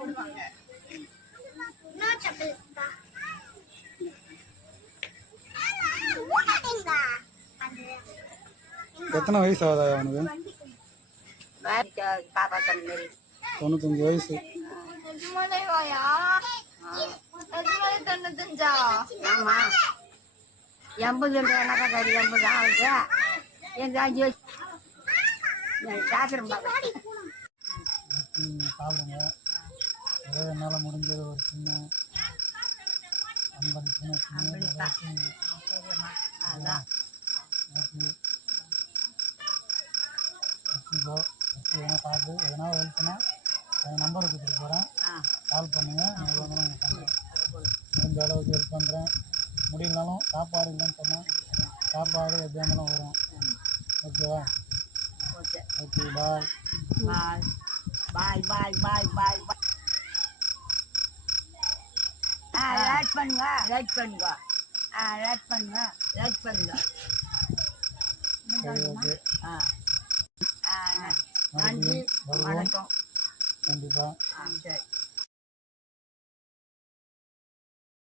போடுவாங்க. எத்தனை வயசு ஆகுதா அவனுக்கு? 95 வயசு. ஆமா 80 கறி 80 ஆகுது. எங்க 5 வயசு சாப்பிடுங்க. சாப்பிடுங்க. ஏதோ என்னால் முடிஞ்சது ஒரு சின்ன அதான் எதனா சாப்பிடு. எதனா ஹெல்ப்னா என் நம்பரை கொடுத்துட்டு போகிறேன், கால் பண்ணுங்கள். நான் எவ்வளோ நேரம் பண்ணுறேன், முடிஞ்ச அளவுக்கு ஹெல்ப் பண்ணுறேன். முடியலனாலும் சாப்பாடு இல்லைன்னு சொன்னால் சாப்பாடு எப்படியா இருந்தாலும் வரும். ஓகேவா? ஓகே பாய் பாய் பாய் பாய் பாய் பாய் பாய். லைக் பண்ணுங்க, லைக் பண்ணுங்க, லைக் பண்ணுங்க, லைக் பண்ணுங்க. ஓகே. நன்றி, வணக்கம். கண்டிப்பாக. சரி.